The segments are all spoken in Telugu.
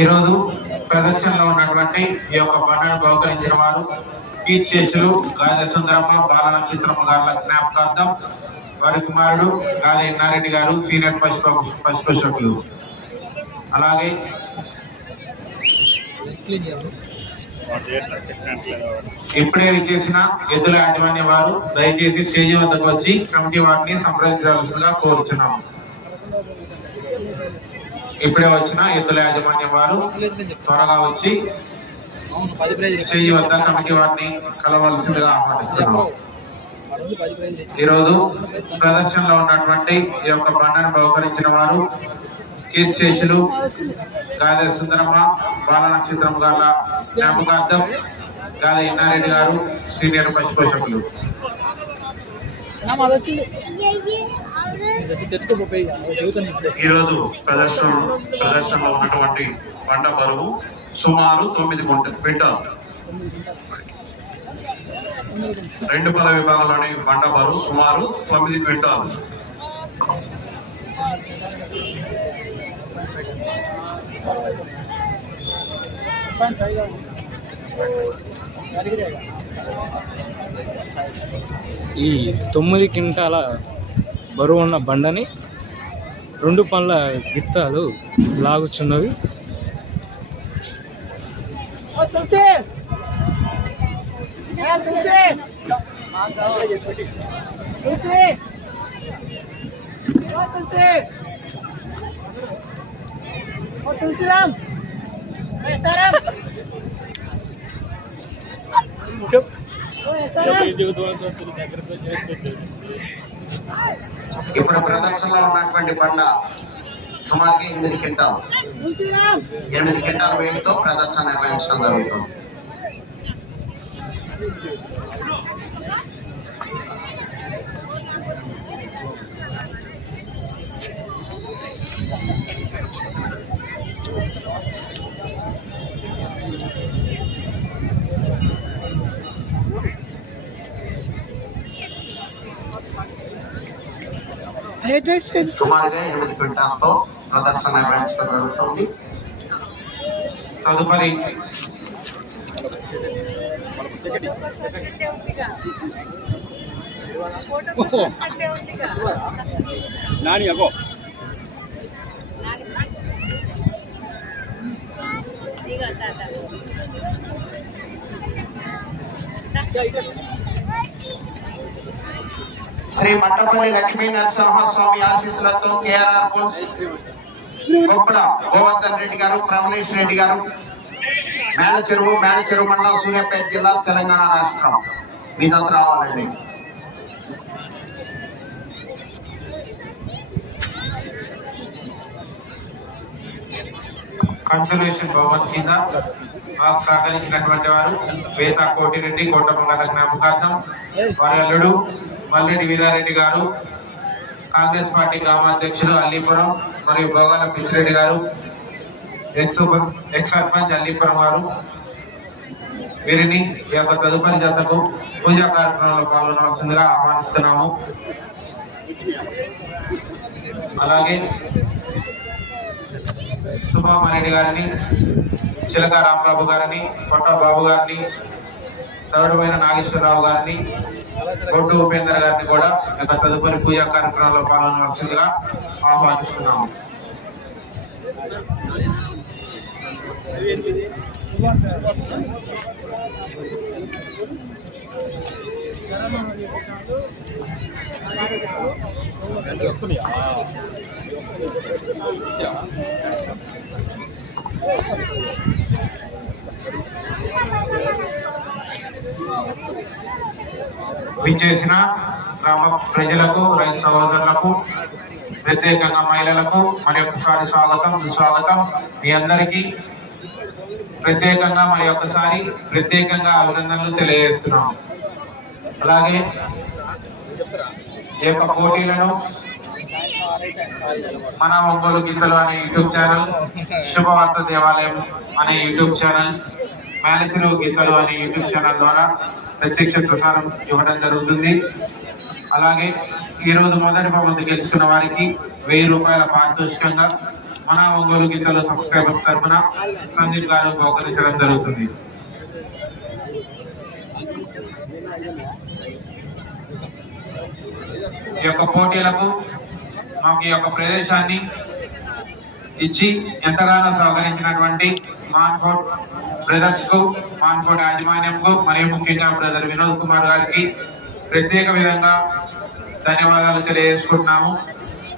ఈరోజు ప్రదర్శనలో ఉన్నటువంటి ఈ యొక్క బండను బహుకరించిన వారు కీర్తిశేషులు గాలి సుందరమ్మ బాల నక్షత్రమ్మ గారుల జ్ఞాపకార్థం వారి కుమారుడు గాలి ఎన్నారెడ్డి గారు సీనియర్ పశుపోషకులు. అలాగే ఇప్పుడే చేసిన ఎద్దుల యాజమాన్య వారు దయచేసి స్టేజీ వద్దకు వచ్చి కమిటీ వారిని సంప్రదించాల్సిందిగా కోరుచున్నాం. ఇప్పుడే వచ్చిన ఎద్దుల యాజమాన్యం వారు త్వరగా వచ్చి స్టేజీ వద్ద కమిటీ వారిని కలవలసిందిగా ఆహ్వానిస్తున్నాం. ఈరోజు ప్రదర్శనలో ఉన్నటువంటి ఈ యొక్క బండను బహుకరించిన వారు కీర్తిశేషులు గాలి సుందరమ్మ బాల నక్షత్రం గాల జ్ఞాపకార్థం గాలి ఎన్నారెడ్డి గారు సీనియర్ పశుపోషకులు. ఈరోజు ప్రదర్శనలో ఉన్నటువంటి పంట బరువు సుమారు 9 క్వింటాలు. 2 పద విభాగంలోని పంట బరువు సుమారు 9 క్వింటాలు. ఈ 9 క్వింటాల బరువు ఉన్న బండని 2 పళ్ళ గిత్తాలు లాగుచున్నవి. ఇప్పుడు ప్రదర్శనలో ఉన్నటువంటి బండ సుమారుగా 8 క్వింటాలు. 8 క్వింటాల వేడితో ప్రదర్శన నిర్వహించడం జరుగుతుంది. సుమారుగా 8 క్వింటాలతో ప్రదర్శన నిర్వహించడం జరుగుతుంది. తదుపరి శ్రీ మట్టపల్లి లక్ష్మీ నరసింహస్వామి ఆశీస్సులతో కేఆర్ఆర్ బుల్స్ గొప్పల గోవర్ధన్ రెడ్డి గారు, ప్రమలేష్ రెడ్డి గారు, మేలచెరువు మండలం, సూర్యాపేట జిల్లా, తెలంగాణ రాష్ట్రం మీదంతా రావాలండి. కన్సర్వేషన్ భవన్ కింద మాకు సహకరించినటువంటి వారు వేత కోటిరెడ్డి కోటమంగళ జ్ఞాపకార్థం, వారి అల్లుడు మల్లెడ్డి వీరారెడ్డి గారు, కాంగ్రెస్ పార్టీ గ్రామాధ్యక్షులు అల్లీపురం మరియు భోగాల పిచ్చిరెడ్డి గారు, ఎక్స్ సర్పంచ్ అల్లీపురం వారు, వీరిని ఈ యొక్క తదుపరి జతకు పూజా కార్యక్రమంలో పాల్గొనవలసిందిగా ఆహ్వానిస్తున్నాము. అలాగే సుబ్బారెడ్డి గారిని, చిలక రాంబాబు గారిని, పొట్ట బాబు గారిని, తరుడుమైన నాగేశ్వరరావు గారిని, గొడ్డు ఉపేందర్ గారిని కూడా యొక్క తదుపరి పూజా కార్యక్రమంలో పాల్గొనవలసిందిగా ఆహ్వానిస్తున్నాము. విచ్చేసిన గ్రామ ప్రజలకు, రైతు సహోదరులకు, ప్రత్యేకంగా మహిళలకు మరి ఒక్కసారి స్వాగతం, సుస్వాగతం. మీ అందరికీ ప్రత్యేకంగా అభినందనలు తెలియజేస్తున్నాం. అలాగే ఈ యొక్క పోటీలను మన ఒంగోలు గీతలు అనే యూట్యూబ్ ఛానల్, శుభవార్త దేవాలయం అనే యూట్యూబ్ ఛానల్, మేలచెరువు గీతలు అనే యూట్యూబ్ ఛానల్ ద్వారా ప్రత్యక్ష ప్రసారం ఇవ్వడం జరుగుతుంది. అలాగే ఈరోజు మొదటి బహుమతి గెలుచుకున్న వారికి 1000 రూపాయల పారితోషికంగా, మన ఒంగోలు గీతలు సబ్స్క్రైబర్స్ తరఫున సందీప్ గారు బహుకరించడం జరుగుతుంది. ఈ యొక్క పోటీలకు మాకు ఈ యొక్క ప్రదేశాన్ని ఇచ్చి ఎంతగానో సహకరించినటువంటి మాన్ఫోర్ట్ బ్రదర్స్ కు, మాన్ఫోర్ట్ యాజమాన్యం కు, మరియు ముఖ్యంగా బ్రదర్ వినోద్ కుమార్ గారికి ప్రత్యేక విధంగా ధన్యవాదాలు తెలియజేసుకుంటున్నాము.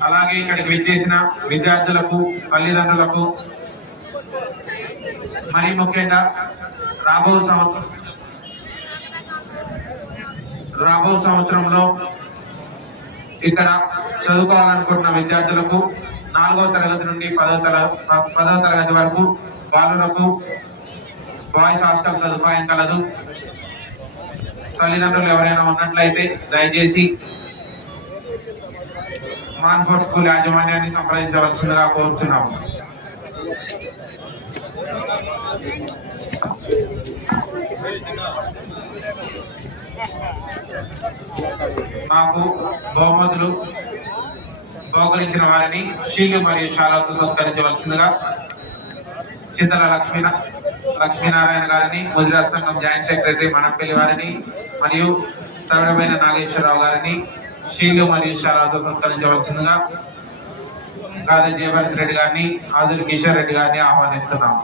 అలాగే ఇక్కడికి విచ్చేసిన విద్యార్థులకు, తల్లిదండ్రులకు, మరి ముఖ్యంగా రాబో సంవత్సరంలో ఇక్కడ చదువుకోవాలనుకుంటున్న విద్యార్థులకు 4వ తరగతి నుండి 10వ తరగతి వరకు బాలులకు బాయ్స్ హాస్టల్ సదుపాయం కలదు. తల్లిదండ్రులు ఎవరైనా ఉన్నట్లయితే దయచేసి మాన్ఫోర్ట్ స్కూల్ యాజమాన్యాన్ని సంప్రదించవలసిందిగా కోరుతున్నాము. మాకు బహుమతులు బహుకరించిన వారిని షీలు మరియు శాలతో సత్కరించవలసిందిగా చింతల లక్ష్మీనారాయణ గారిని, గుజరాత్ సంఘం జాయింట్ సెక్రటరీ మణంపల్లి వారిని మరియు తమిళమైన నాగేశ్వరరావు గారిని షీలు మరియు శాలతో సత్కరించవలసిందిగా గాదే జయభరత్ రెడ్డి గారిని, ఆదురు కిషోర్ రెడ్డి గారిని ఆహ్వానిస్తున్నాము.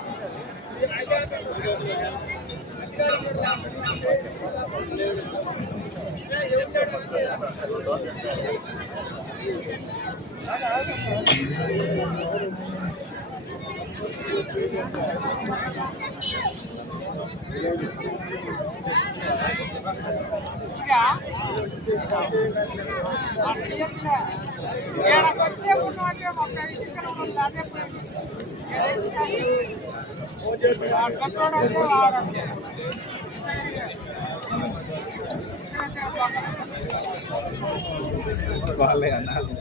వాళ్ళే అన్నారు.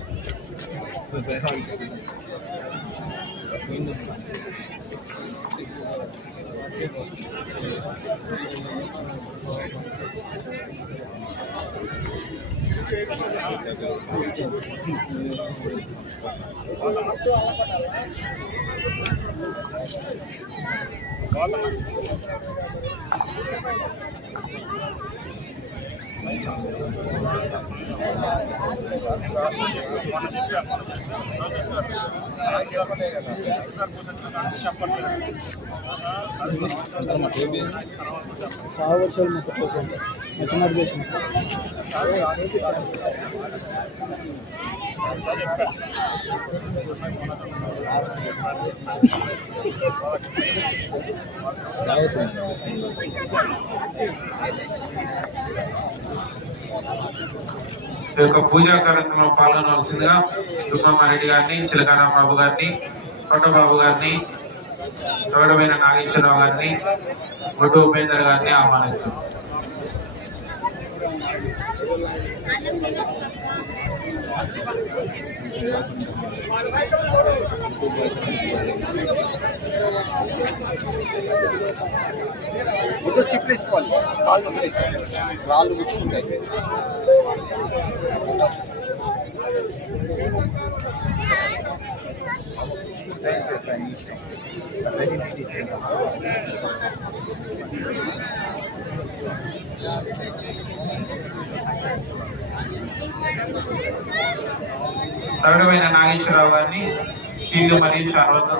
సావర్షాలు మొత్తం చేసిన ఈ యొక్క పూజా కార్యక్రమంలో పాల్గొనవలసిందిగా దుర్గామారెడ్డి గారిని, చిలకారాం బాబు గారిని, కొండబాబు గారిని, తోడమైన నాగేశ్వరరావు గారిని, గొడ్డు ఉపేందర్ గారిని ఆహ్వానిస్తున్నాం. చిప్పేసుకోవాలి, కాళ్ళు రాళ్ళు గుచ్చుకుంటాయి. తరుడమైన నాగేశ్వరరావు గారిని షీలు మరియు శారవతో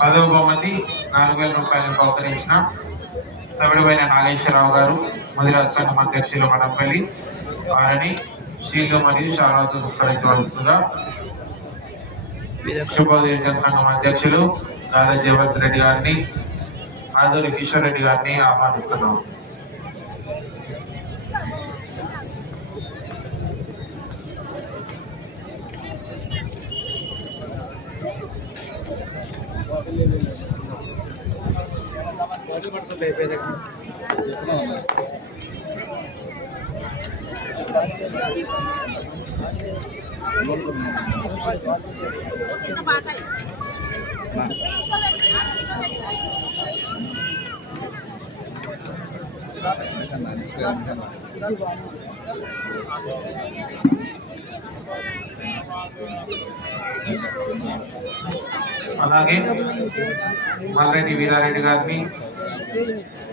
పదవ బహుమతి 4,000 రూపాయలు బహుకరించిన తమిళమైన నాగేశ్వరరావు గారు, ముదిరాజ్ సంఘం అధ్యక్షులు మడంపల్లి వారిని షీల్డ్ మరియు శాలతో సత్కరించవలసిందిగా శుభోదయ సంఘం అధ్యక్షులు గాలి జయవర్ధన్ రెడ్డి గారిని, ఆదూరి కిషోర్ రెడ్డి గారిని ఆహ్వానిస్తున్నాం. అలాగే మల్రెడ్డి వీరారెడ్డి గారిని,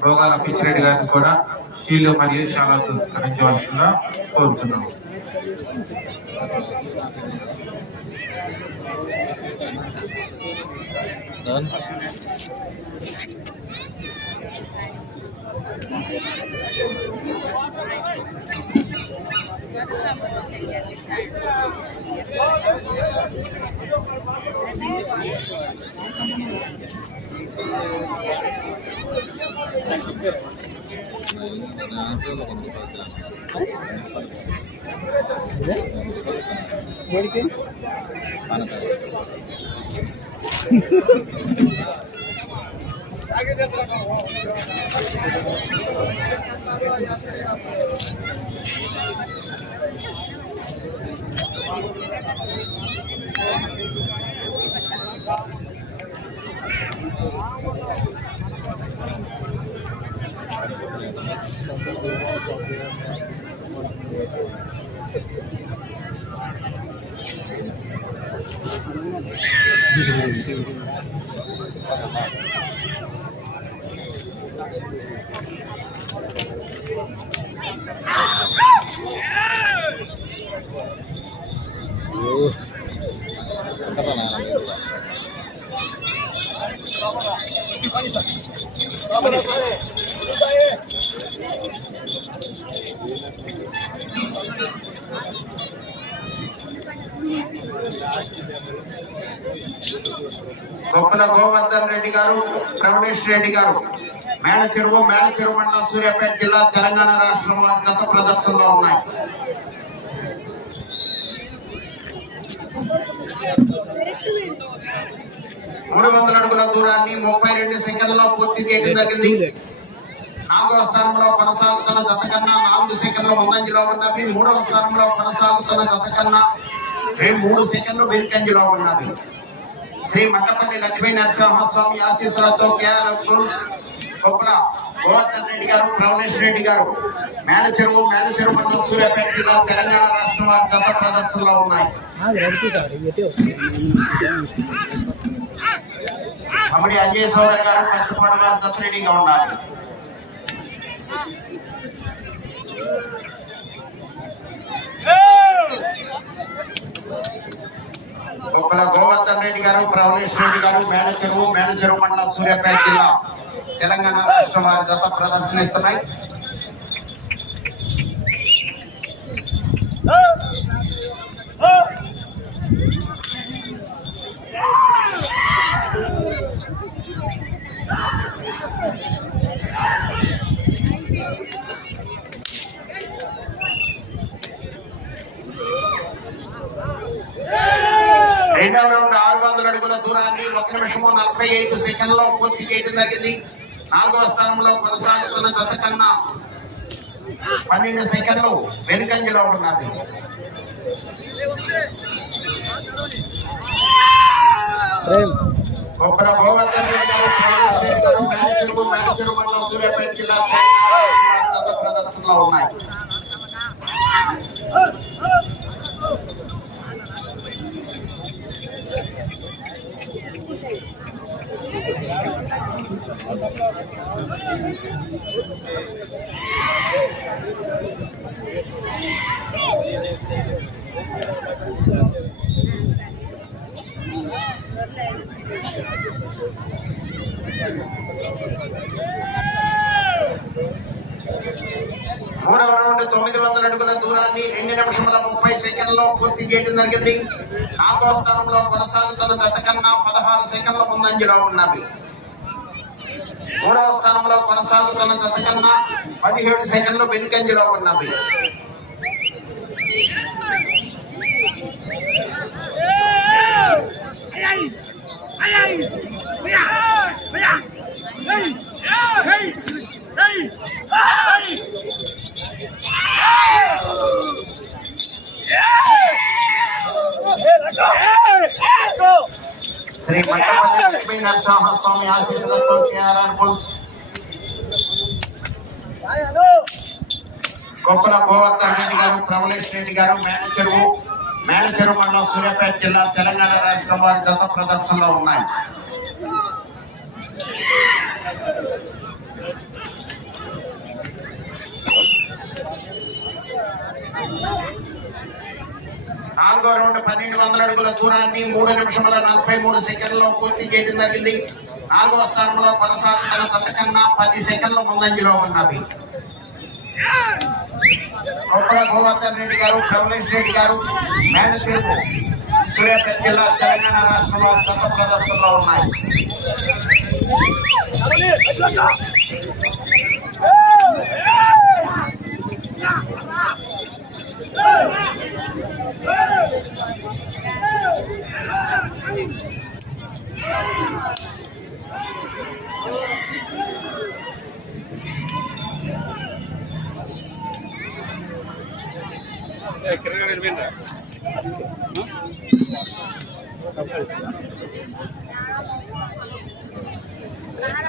భోగాల పిచ్చిరెడ్డి గారిని కూడా షీలు మరియు శాలతో సత్కరించవలసిందిగా కోరుతున్నాం. గొప్పల గోవర్ధన్ రెడ్డి గారు, రమణేష్ రెడ్డి గారు మేలచెరువు మండలం సూర్యాపేట జిల్లా తెలంగాణ రాష్ట్రంలో గత ప్రదర్శనలో ఉన్నాయి. మూడు 300 అడుగుల దూరాన్ని 32 సెకండ్లలో పూర్తి చేయడం జరిగింది. 4వ స్థానంలో కొనసాగుతున్న జత కన్నా 4 సెకండ్ల ముందంజలో ఉన్నవి. 3వ స్థానంలో కొనసాగుతున్న జత కన్నా 3 సెకండ్లు వెనుకంజలో ఉన్నవి. శ్రీ మట్టపల్లి లక్ష్మీ నరసింహస్వామి ఆశీస్సులతో గొప్పల గోవర్ధన్ రెడ్డి గారు, రమణేష్ రెడ్డి గారు మేలచెరువు మండలం సూర్యాపేట జిల్లా తెలంగాణ రాష్ట్రం గత ప్రదర్శనలో ఉన్నాయి. అమ్మడి అజయ్ సౌర గారు, పెద్దపాడు గారు జత రెడీగా ఉండాలి. గొప్పల గోవర్ధన్ రెడ్డి గారు, రమణేష్ రెడ్డి గారు మేలచెరువు మండలం సూర్యాపేట జిల్లా తెలంగాణ రాష్ట్రం వారి జత ప్రదర్శనిస్తున్నాయి. రెండవ రౌండ్ 600 అడుగుల దూరాన్ని 1 నిమిషము 45 సెకండ్లో పూర్తి చేయడం జరిగింది. 4వ స్థానంలో కొనసాగుతున్న జత కన్నా 12 సెకండ్లు వెనుకంజలో ఉన్నది. గొప్పల గోవర్ధన్ రెడ్డి గారు, మేలచెరువు మండలం సూర్యాపేట జిల్లా గత ప్రదర్శనలో ఉన్నాయి. మూడవ రౌండ్ 900 అడుగుల దూరాన్ని 2 నిమిషముల 30 సెకండ్లో పూర్తి చేయడం జరిగింది. 4వ స్థానంలో కొనసాగుతున్న జత కన్నా 16 సెకండ్ల ముందంజలో ఉన్నవి. 3వ స్థానంలో కొనసాగుతున్న జత కన్నా 17 సెకండ్లు వెనుకంజలో ఉన్నవి. శ్రీ మట్టపల్లి లక్ష్మీ నరసింహస్వామి ఆశీస్సులతో కొప్పల గోవర్ధన్ రెడ్డి గారు, ప్రవలేష్ రెడ్డి గారు, మేనేజర్ మండలం సూర్యాపేట జిల్లా తెలంగాణ రాష్ట్రం వారి జత ప్రదర్శనలో ఉన్నాయి. నాలుగో రౌండ్ 1200 అడుగుల దూరాన్ని 3 నిమిషముల 43 సెకండ్లో పూర్తి చేయడం జరిగింది. 4వ స్థానంలో కొనసాగుతున్న జత కన్నా 10 సెకండ్ల ముందంజలో ఉన్నవి. కొప్పల గోవర్ధన్ రెడ్డి గారు, ప్రవలేష్ రెడ్డి గారు, మేనేజర్ సూర్యాపేట జిల్లా తెలంగాణ రాష్ట్రంలో జత ప్రదర్శనలో ఉన్నాయి.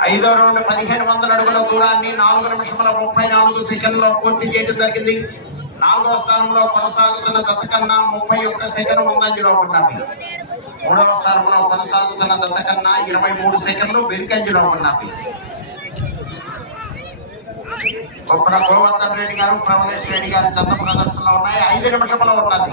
ఐదో రౌండ్ 1500 అడుగుల దూరాన్ని 4 నిమిషముల 34 సెకండ్లో పూర్తి చేయడం జరిగింది. 4వ స్థానంలో కొనసాగుతున్న జత కన్నా 31 సెకండ్లు ముందంజలో ఉన్నవి. 3వ స్థానంలో కొనసాగుతున్న జత కన్నా 23 సెకండ్లు వెనుకంజలో ఉన్నవి. కొప్పల గోవర్ధన్ రెడ్డి గారు, ప్రవలేష్ రెడ్డి గారి జత ప్రదర్శనలో ఉన్నాయి. 5 నిమిషంలో ఉన్నది.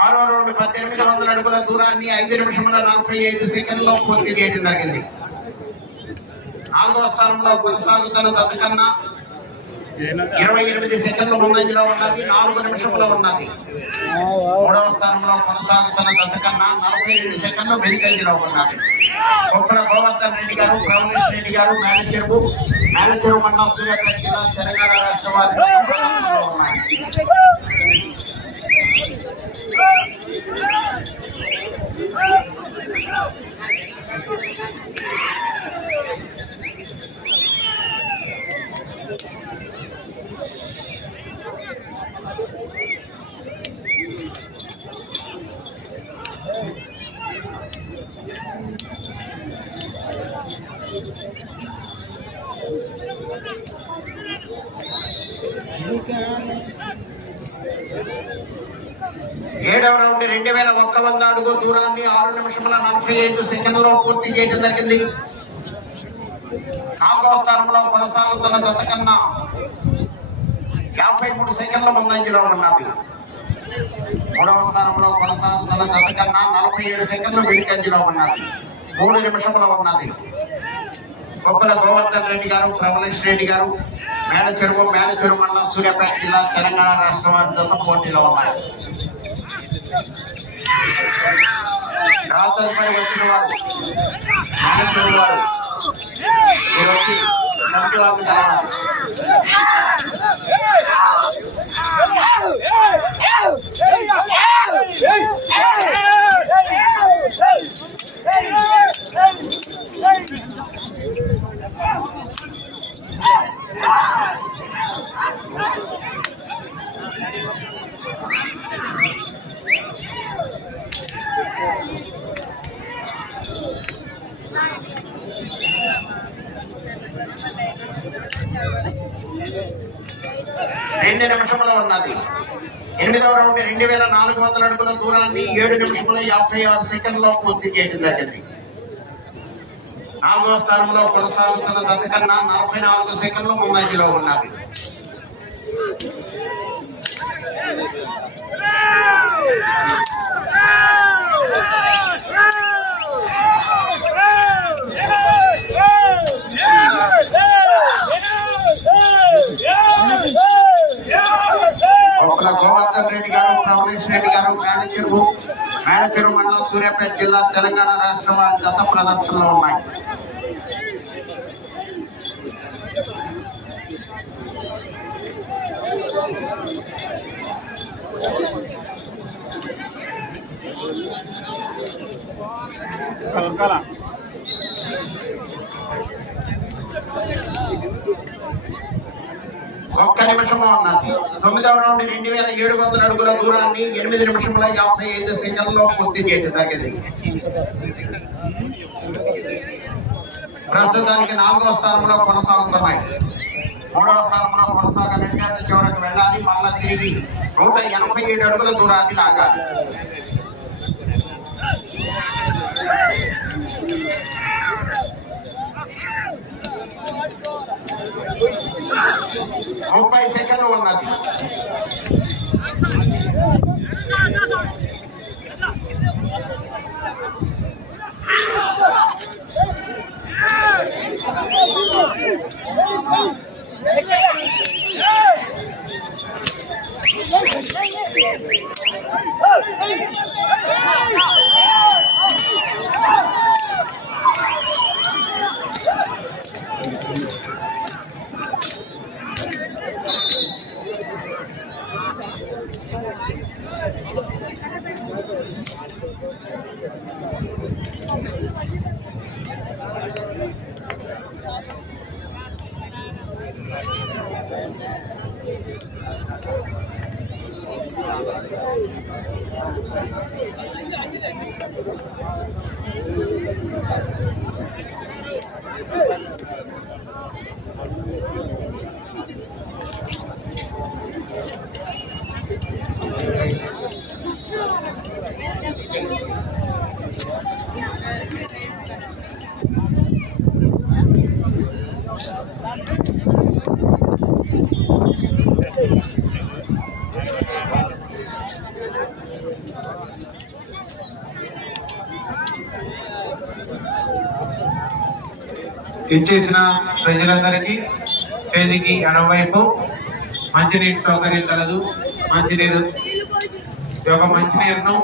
ఆరో రౌండ్ 1800 అడుగుల దూరాన్ని 5 నిమిషముల 45 సెకండ్లో పూర్తి చేయడం జరిగింది. 4వ స్థానంలో కొనసాగుతున్న జత కన్నా 28 సెకండ్ల ముందంజలో ఉన్నది. 4 నిమిషంలో ఉన్నది. 3వ స్థానంలో కొనసాగుతున్న జత కన్నా 48 సెకండ్లు వెనుకంజలో ఉన్నది. కొప్పల గోవర్ధన్ రెడ్డి గారు, ప్రవలేష్ రెడ్డి గారు, మేనేజర్ మండలం సూర్యాపేట జిల్లా తెలంగాణ రాష్ట్రం వారి ఉన్నాయి. ఏడవ రౌండ్ 2100 అడుగు దూరాన్ని 6 నిమిషముల 45 సెకండ్లో పూర్తి చేయడం జరిగింది. 4వ స్థానంలో కొనసాగుతున్న జత కన్నా 53 సెకండ్ల ముందంజలో ఉన్నవి. 3వ స్థానంలో కొనసాగుతున్న జత కన్నా 47 సెకండ్లు వెనుకంజలో ఉన్నవి. 3 నిమిషంలో ఉన్నది. కొప్పల గోవర్ధన్ రెడ్డి గారు, ప్రవలేష్ రెడ్డి గారు, మేనేజర్ మండలం సూర్యాపేట జిల్లా తెలంగాణ రాష్ట్రం వారి జత పోటీలో ఉన్నాయి. రాత్రిపై వచ్చిన వారు మేనేజర్ వారు మీరు వచ్చి కమిటీ వారికి కలవాలి. 2 నిమిషంలో ఉన్నది. 8వ రౌండ్ 2400 అడుగుల దూరాన్ని 7 నిమిషముల 56 సెకండ్లో పూర్తి చేయడం జరిగింది. 4వ స్థానంలో కొనసాగుతున్న దత్తకన్నా 44 సెకండ్లు ముందంజలో ఉన్నవి. గోవర్ధన్ రెడ్డి గారు, ప్రవణేష్ రెడ్డి గారు, మేడచెరువు మండలం, సూర్యాపేట జిల్లా, తెలంగాణ రాష్ట్రం వారి జత ప్రదర్శనలో ఉన్నాయి. ఒక్క నిమిషంలో ఉన్నది. 9వ రౌండ్ 2700 అడుగుల దూరాన్ని 8 నిమిషముల 55 సెకండ్లో పూర్తి చేయడం జరిగింది. ప్రస్తుతానికి 4వ స్థానంలో కొనసాగుతున్నాయి. 3వ స్థానంలో కొనసాగాలంటే అంటే చివరికి వెళ్ళాలి, మళ్ళా తిరిగి 187 అడుగుల దూరాన్ని లాగాలి. ముప్పై సెకండ్లు ఉన్నది. ఇచ్చేసిన ప్రజలందరికీ చేతికి ఎడమవైపు మంచినీటి సౌకర్యం కలదు. మంచినీరును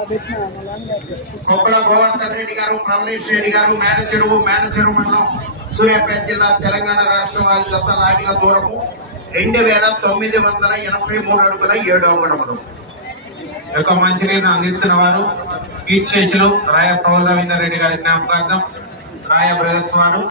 కొప్పల గోవర్ధన్ రెడ్డి గారు, ప్రవణేష్ రెడ్డి గారు, మేడచెరువు మండలం, సూర్యాపేట జిల్లా, తెలంగాణ రాష్ట్రం వారి జత లాగిన దూరము 2983 అడుగుల 7 అంగుళములు. మంచినీరును అందిస్తున్న వారు కీర్తి శేషులు రాయ ప్రవల్ రవీందర్ రెడ్డి గారి జ్ఞాపకార్థం రాయ బ్రదర్స్ వారు.